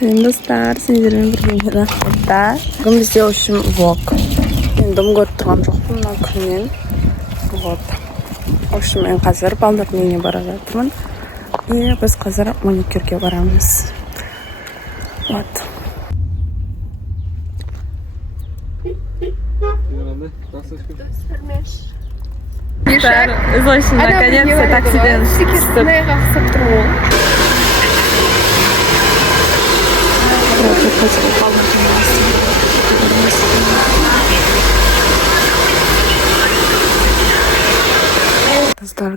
Selam dostlar, sizlerle birlikte naklitte. Bugün bizde hoşum vlog. Endom görüp turgan jokmun mына күннен. Вот. Hoşum en hazır balдар neyine bara жатырмын. Biz hazır manikürge baramız. Вот. Слышно, наконец-то таксиден.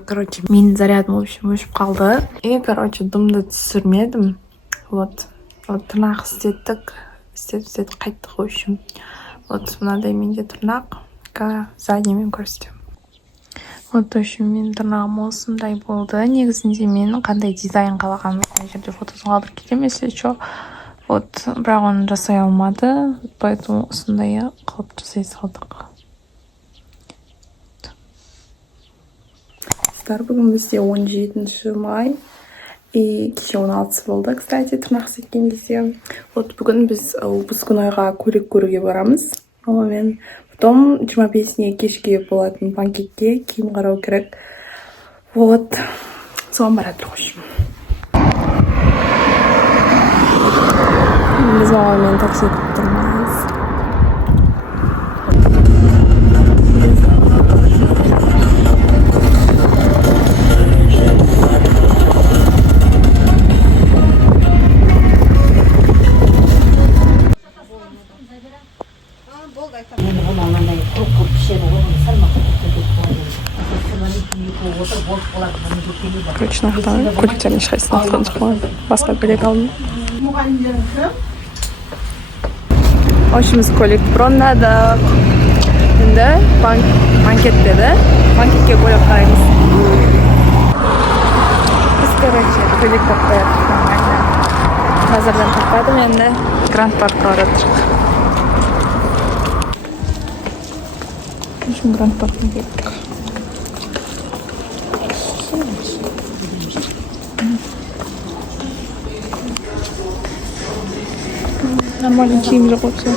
Короче, менің зарядым, в общем, өшіп қалды. И, короче, дымды түсірмедім. Вот. Вот, тырнақ істеттік, қайттық, в общем. Вот, мынадай менде тырнақ. Заднемен көрсетемін. Вот, в общем, менің тырнағым осындай болды. Негізінде мен қандай дизайн қалағанмын. Мына жерде фотосын қалдырып кетемін, если что. Вот, бірақ оны жасай алмады. Поэтому осындай қылып жасай салдық. Бүгін бізде 17 май. И кеше 16 болды, кстати, тырнақ істеткен кезде. Вот, бүгін біз выпускнойға көйлек көруге барамыз. Мен потом 25-не кешке болатын банкетте киім қарау керек. Вот, соған барады қошым. Біз мамамен такси күтіп тұрмыз. Короче, нахта көйлектерін ешқайсысын алған жоқпын. Басқа көйлек алдым. В общем, біз көйлек брондадық. Енді банкет деді. Банкетке көйлек қараймыз. Біз, короче, көйлек таппай жатырмыз. Базардан таппадым, енді Гранд Паркқа баратырмыз. В общем, Гранд Паркқа кеттік. Нормально киім жоқ отса.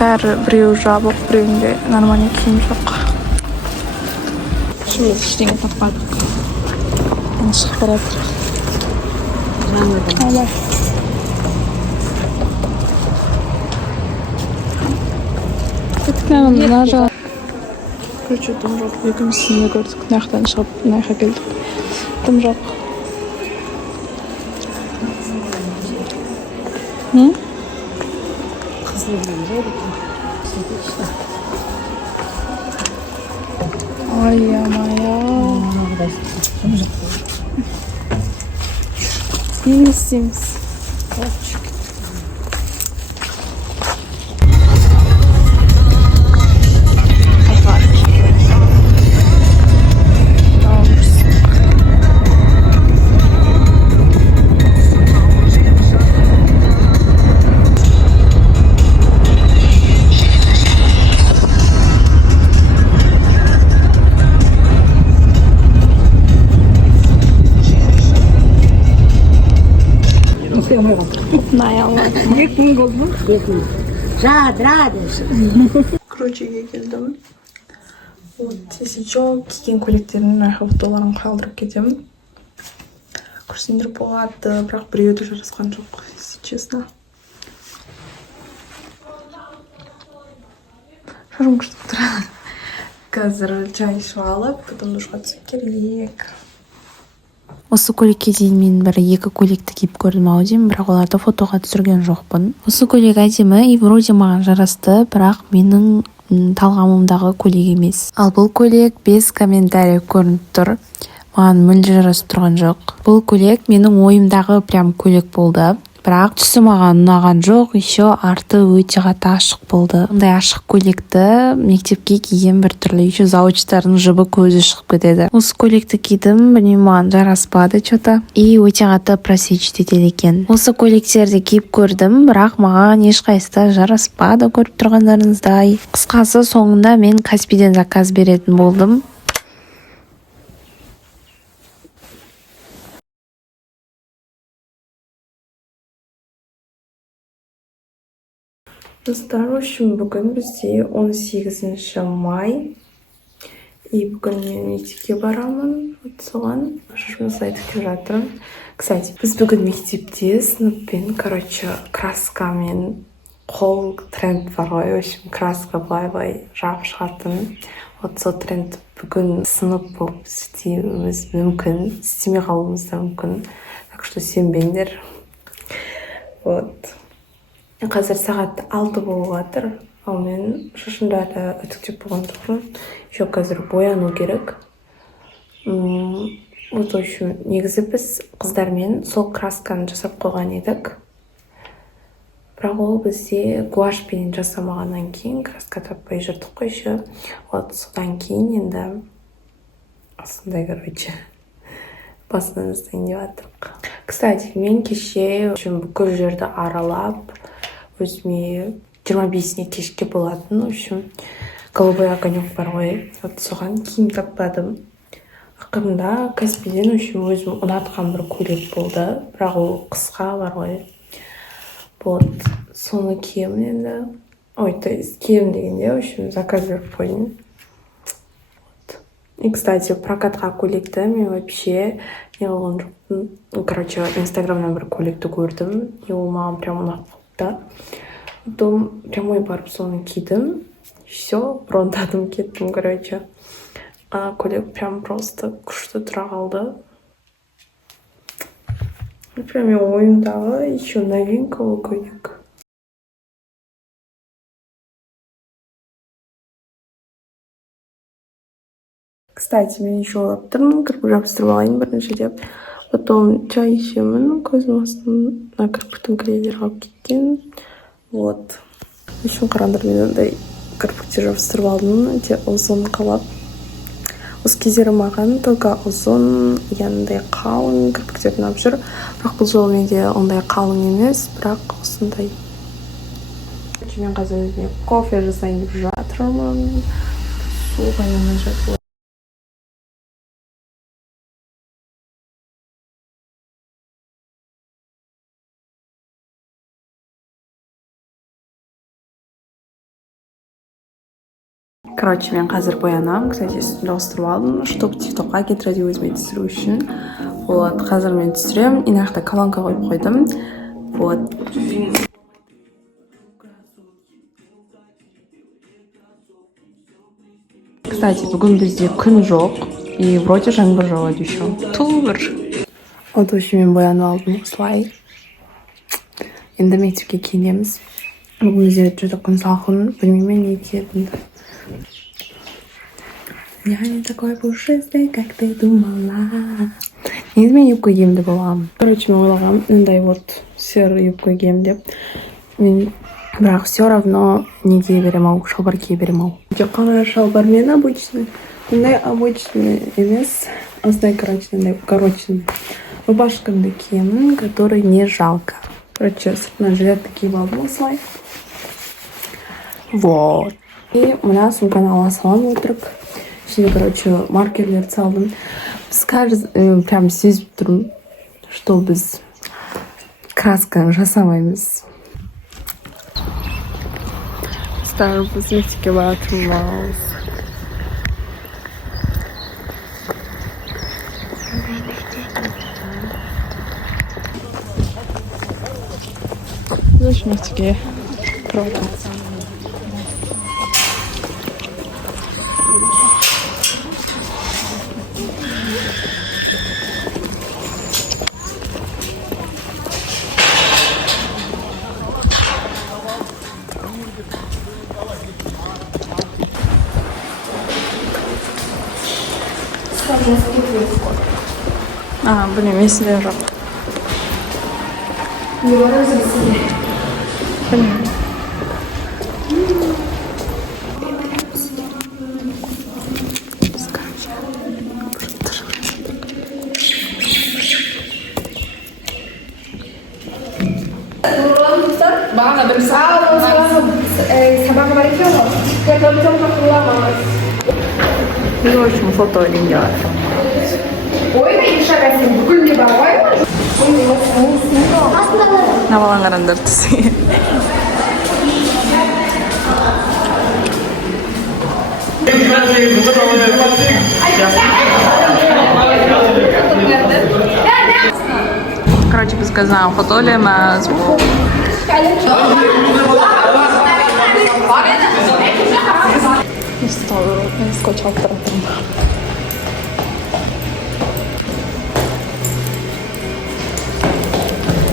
Бәрі біреу жабық, біреуінде нормально киім жоқ. Şimdi işten tapmadık. Yanlışlık beraber. Allah. Tıklanın nara. Короче, дым жоқ. Екіншісінде көрдік. Наяқтан шығып, наяққа келдік. Дым жоқ. Ай, амая. Не істейміз. Короче, үйге келдім. Если что, киген көйлектерімнің арқа фотоларын қалдырып кетемін. Көрсендер болады, бірақ біреуді жарасқан жоқ, если честно. Шарым күштіп тұрады. Қазір чай ішіп алып, потом душқа түсіп керек. Осы көйлекке дейін мен екі көйлекті киіп көрдім ау деймін, бірақ оларды фотоға түсірген жоқпын. Осы көйлек әдемі и вроде маған жарасты, бірақ менің талғамымдағы көйлек емес. Ал бұл көйлек без комментарий көрініп тұр. Маған мүлде жарасып тұрған жоқ. Бұл көйлек менің ойымдағы прям көйлек болды. бірақ түсі маған ұнаған жоқ, еще арты өте қатты ашық болды. Мындай ашық көйлекті мектепке киген бір түрлі, еще завучтардың жыбы көзі шығып кетеді. Осы көйлекті кидім, білмеймін, маған жараспады что-то, и өте қатты просвечить етеді екен. Осы көйлектерді киіп көрдім, бірақ маған ешқайсысы жараспады, көріп тұрғандарыңыздай. Қысқасы, соңында мен Каспийден заказ беретін болдым. Достар, в общем, бүгін бізде 18 май. И бүгін мен мектепке барамын. Вот соған жұмыс айтып келе жатырмын. Кстати, біз бүгін мектепте сыныппен, краскамен қол тренд бар ғой. В общем, краска былай жағып шығатын. Вот сол тренд бүгін сынып болып істеуіміз мүмкін, істемей қалуымыз да мүмкін. Так что сенбеңдер. Вот. Қазір сағат 6 болып жатыр, ал мен шашымды әлі үтіктеп болған жоқпын. Еще қазір бояну керек. Вот, в общем, негізі біз қыздармен сол красканы жасап қойған едік. Бірақ ол бізде гуашьпен жасамағаннан кейін краска таппай жүрдік қой еще. Вот, содан кейін енді осындай, басынан ізден деп жатырмық. Кстати, мен кеше бүкіл жерді аралап, өзіме 25-не кешке болатын, в общем, голубой огонек бар ғой, вот соған киім таппадым. Ақырында Каспийден, в общем, өзім ұнатқан бір көйлек болды, бірақ ол қысқа бар ғой. Вот, соны киемін енді. Ой, то есть кием дегенде, в общем, заказ беріп қойдым. И, кстати, прокатқа көйлекті мен вообще не қылған жоқпын. Инстаграмнан бір көйлекті көрдім, и ол маған прям ұнап қалды. Потом прямой барып соны кидім, все, брондадым, кеттім, А көйлек прям просто күшті тұра қалды. Прям мен ойымдағы еще новинка ол көйлек. Кстати, мен еще ойлап тұрмын, кірпік жабыстырып алайын бірінші деп. Потом чай ішемін, көзім астына кірпіктің клейлері қалып кеткен. Вот. Еще қараңдар, мен ондай кірпіктер жабыстырып алдым, те ұзын қалап. Осы кездері маған только ұзын, яндай қалың кірпіктерді ұнап жүр. Бірақ бұл жолы менде ондай қалың емес, бірақ осындай. Мен қазір өзіме кофе жасайын деп жатырмын. Су қайнамай жатыр. Мен қазір боянам. Кстати, жауыстырып алдым, чтобы тиктокқа кетіреді өзіме түсіру үшін. Вот, қазір мен түсірем. Инақта колонка қойып қойдым. Вот. Кстати, бүгін бізде күн жоқ. И вроде жаңбыр жауады еще. Тур. Вот, в общем, мен боянып алдым осылай. Енді мектепке киінеміз. Бүгін бізде жүзі күн салқын. Білмеймін, не киетінді. Я не такой пушистый, как ты думала. Негізі мен юбка киемін деп боламын. Мен ойлағам, мындай вот серый юбка киемін деп. Мен бірақ все равно не кие берем ау, шалбар кие берем ау. Қара шалбармен обычный. Мындай обычный емес, осындай корочный. Рубашкамды киемін, который не жалко. Сыртынан жилетті киіп алдым осылай. Вот. И мына сумканы ала салам өтірік. Ішінде, маркерлерді салдым. Біз прям сезіп тұрмын, что біз красканы жасамаймыз. Біз мектепке баратырмыз. Біз мектепке баратырмыз. Блин, есімде жоқ. Бағана бір сабағы бар екен ғой. Мен очень фото ілінген. Ой, мен шағасын бүкілде бар ғой. Навалан қарандар түсі. Короче, біз қазан фото ілеміз. Ben skoç alt tarafında.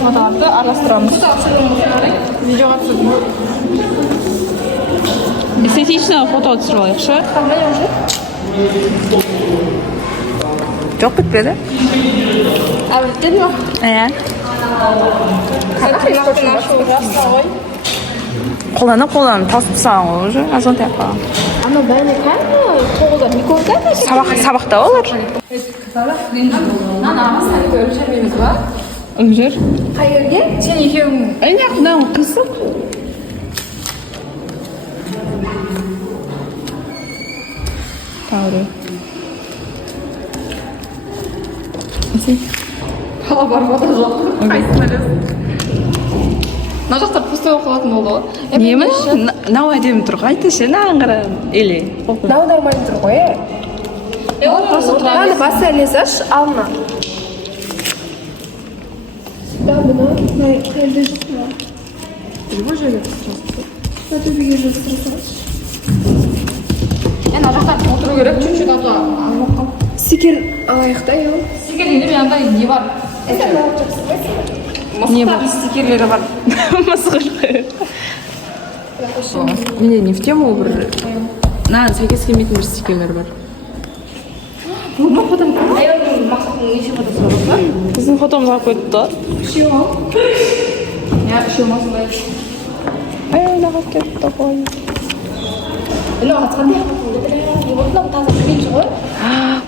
Adamı araştıralım. Videoga түсірдім. Эстетично фото түсіріп шы? Жоқ бітпеді. Бітпеді ма? Иә. қолданып тасып тастаған ғой уже азғантай апа. Ана бәріне кәдімгі тоғызда не көрді? Сабақта олар. Көріп ба? Жүр. Қай жерге? Сен екеуің. Әне құнағы қисық. Тауыры. Қала бар фото жоқ. Қайсың әліз? Мына жақтар пустой оқылатын болды ғой. Немін? Нау әдемі тұр ғой, айтышы, наған қарадым. Или? Нау нормально тұр ғой, Мана басы әлесаш, алма. Да, бұна, қайырды жұқма. Білгі жайлы тұстырасыз. Өті біге жұстырасыз. Ана жақтар отыру керек, чүн-чүн атуға. Стикер алайықта, ел. Стикер енді бір янда не бар? Әсен алып жақсы байсың? Не бар? Стикерлері бар. Масқыр. Менде не в тему бір... сәйкес келмейтін бір стикерлер бар. Бұл фотом кім? Айылдың мақсатының неше фотосы бар ба? Біздің фотомызға қойды да. Үшеу ма? Я үшеу ма сондай. Айылдаға кетті қой. Білі қатқандай қақылды. Отына таза кірейінші ғой?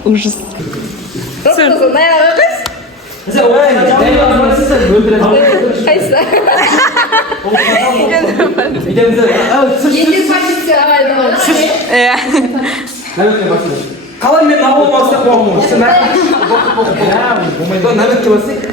Ужас. Просто наяға қыз? Қайсы? Енден позиция алайды ғой. Қалай мен нау болмаса қоғым ғой. Нәбетке басайық.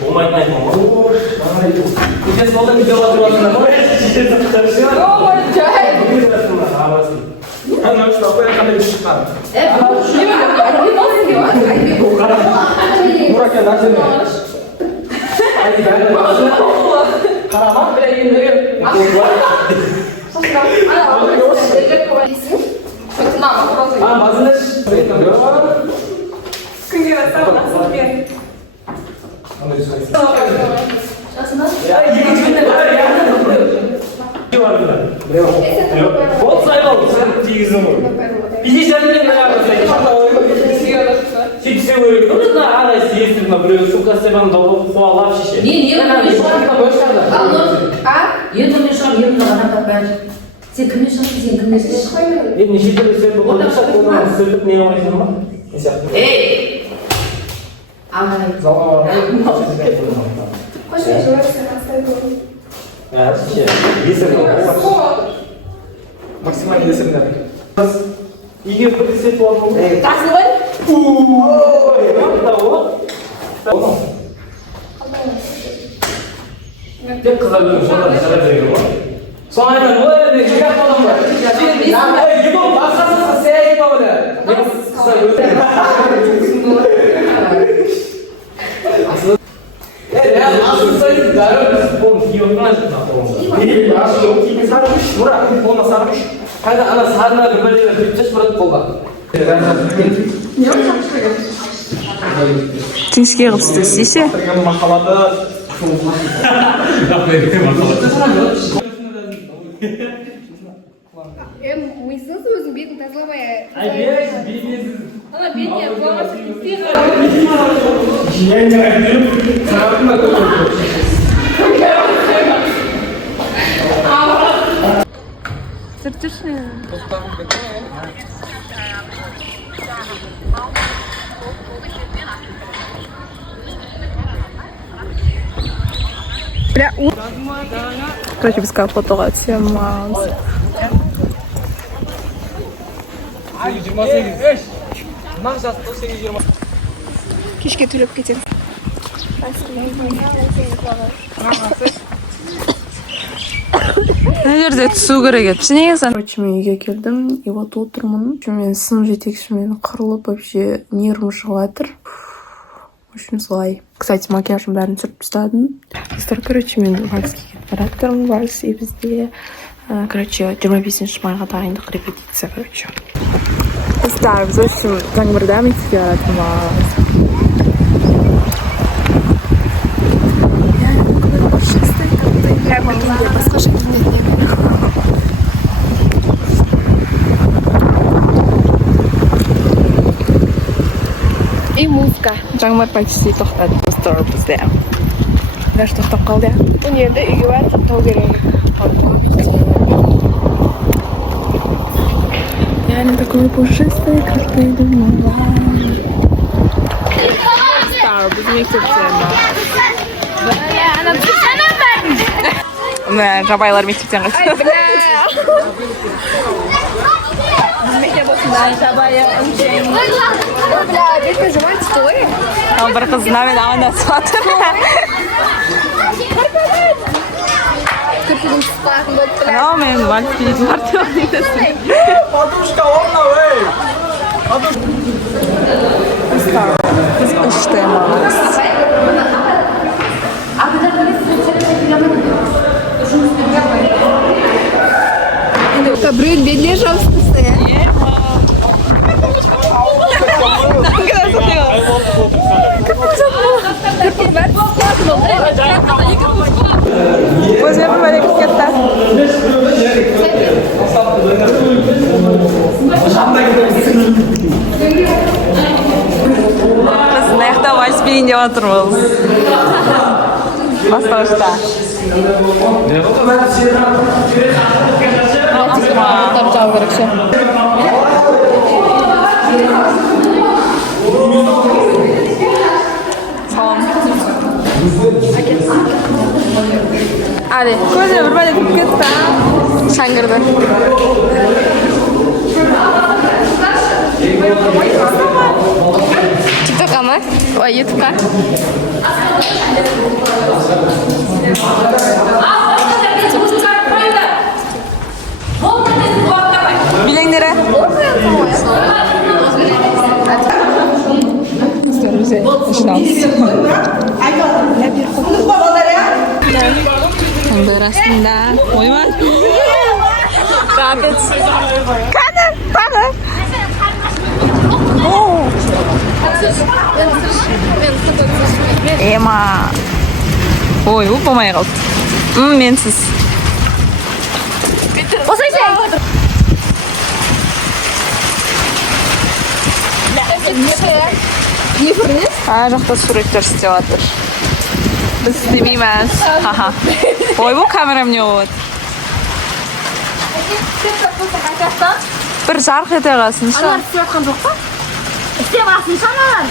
Болмайтын айтма ғой. Көзес болды, видеоға тұрасыңдар ғой. Ana işte böyle kadar bir şey var. Burak ya nasıl ne? Hadi ben Karaman bile yürüyor. Ah, bazıları Вот sayalım sen тигізің ғой. Биде жәрдем сөйтіп істеу керек. Нужно ағай естірді біреу сука істемем қуалап шеше. Енді мен шығам, енді ғана бәрі. Сен кіммен шығасың, сен кіммен шығасың? Енді неше түрлі істеп бұлды сөйтіп не қылмайсың ба? Не сияқты? Ей! Ағай. Залға бармай. Шеше. Есім. Максимально есімдер. Егер бір істеп болатын ғой. Тасың ғой? Тек қыздар білім сонда жарап жүрген ғой. Соны айтамын, ой, мен жігат болдым ғой. Егон басқасыз сәй айтпа бұны. Қыздар өтірік. Asıl sayı darı bon kiyotmaz mı? İyi, asıl o kimi sarmış, bura ona sarmış. Kayda ana sarına bir böyle bütçes bırak kolda. Теңізге қылысты істесе? Makalarda Мыйсыз өзің бетін тазалабай. Ay bir Ана бетіне қуамасы кетпейді. Сердечный. Бля, короче, без фотоға түсеміз. Кешке төлеп кетеміз. Мына жерде түсу керек еді. Негізі. Короче, мен үйге келдім, и вот отырмын. Мен сынып жетекшімен қырылып, вообще нервым жығылатыр. В общем, солай. Кстати, макияжым бәрін сүріп тастадым. Достар, короче, мен вальске кетіп бара жатырмын. Вальс и бізде. Короче, 25 майға дайындық репетиция, короче. Достар, біз, в общем, жаңбырда мектепке баратынбыз. Басқаша кететін и музыка. Жаңбыр почти тоқтады достар бізде. Даже тоқтап қалды. Енді үйге барып тоқтау керек. Реально такое пушистое, как ты думала. Стар, біз мектепте. Мына жабайлар мектептен қашты. Бір қыз намен амандасып жатыр. Анау мен вальс билейтін партия дейсің. Подушка орна, ей! Біз іштеміз. Біреу бедіне жауыз тұрса, Көзіме бір бәлек кетті. Біз маяқта вальс билейін деп отырмыз. Бастауышта. Алтар жау керек ше. Салам. Али, көзіме бір бәлек кетті. Шаңғырды. Тиктокқа ма? Ой, ютубқа. расында. Ойбай. Капец. Қаны, тағы. Ема. Ой, болмай қалды. Менсіз. Ар жақта суреттер істеп жатыр. Біз істемейміз. Ой, бұл камерам не болады. Бір жарқ ете қалсыншы. Аналар істеп жатқан жоқ па? істеп алсыншы аналар.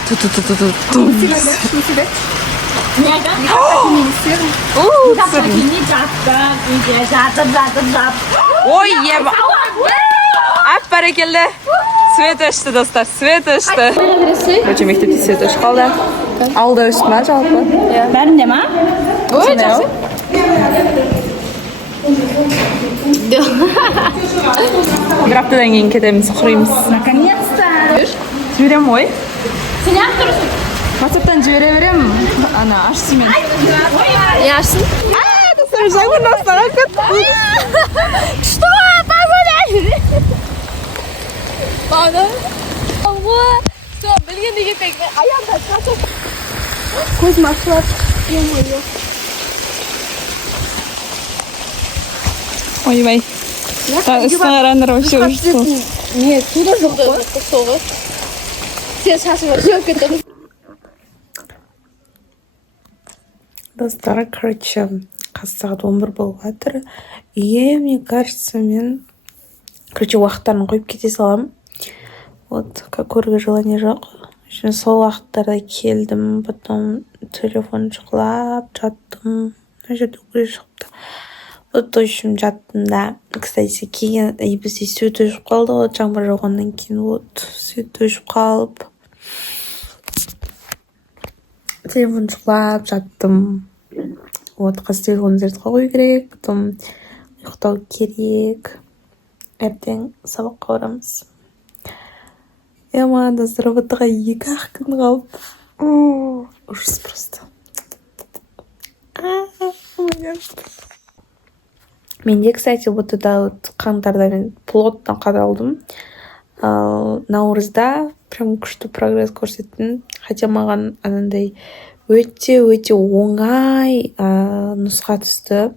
Ой, ема. Ап, бәрекелді. Свет өшті, достар, свет өшті. Короче, мектепте свет өшіп қалды. Алда өшті ма, жалпы? Бәрінде ма? Ой, жақсы. Бір аптадан кейін кетеміз, құримыз. Наконец-то. Жіберем ой. Сен ақ тұрысың? WhatsApp-тан жібере берем. Ана, аш симен. Не ашсын? Достар, жаңбыр настаған кетті. Что? Позволяй! Бауды? Все, білген деген тек аяқта қасып. Көзім ашылады. Ойбай. Үстіне қараңдар, вообще ужас. Не, туда жоқ қой. Соғы. Сен шашып жүріп кеттің. Достар, короче, қазір сағат 11 болып жатыр. И мне кажется, мен уақыттарын қойып кете салам. Вот, как көруге желание жоқ. Үшін сол уақыттарда келдім, потом телефон шұқылап, жаттым. Мына жерде көре шықты. Вот, в общем, жаттым да. Кстати, кейін бізде свет өшіп қалды, вот, жаңбыр жауғаннан кейін, вот, свет өшіп қалып. Телефон шұқылап, жаттым. Вот, қазір телефонды зертқа қою керек, потом ұйықтау керек. Ертең сабаққа барамыз. Ема, достар, роботыға 2-ақ күн қалып. Ужас просто. Менде, кстати, вот это вот қаңтарда мен плотно қадалдым. Наурызда прям күшті прогресс көрсеттім. Хотя маған анандай өте оңай нұсқа түсті.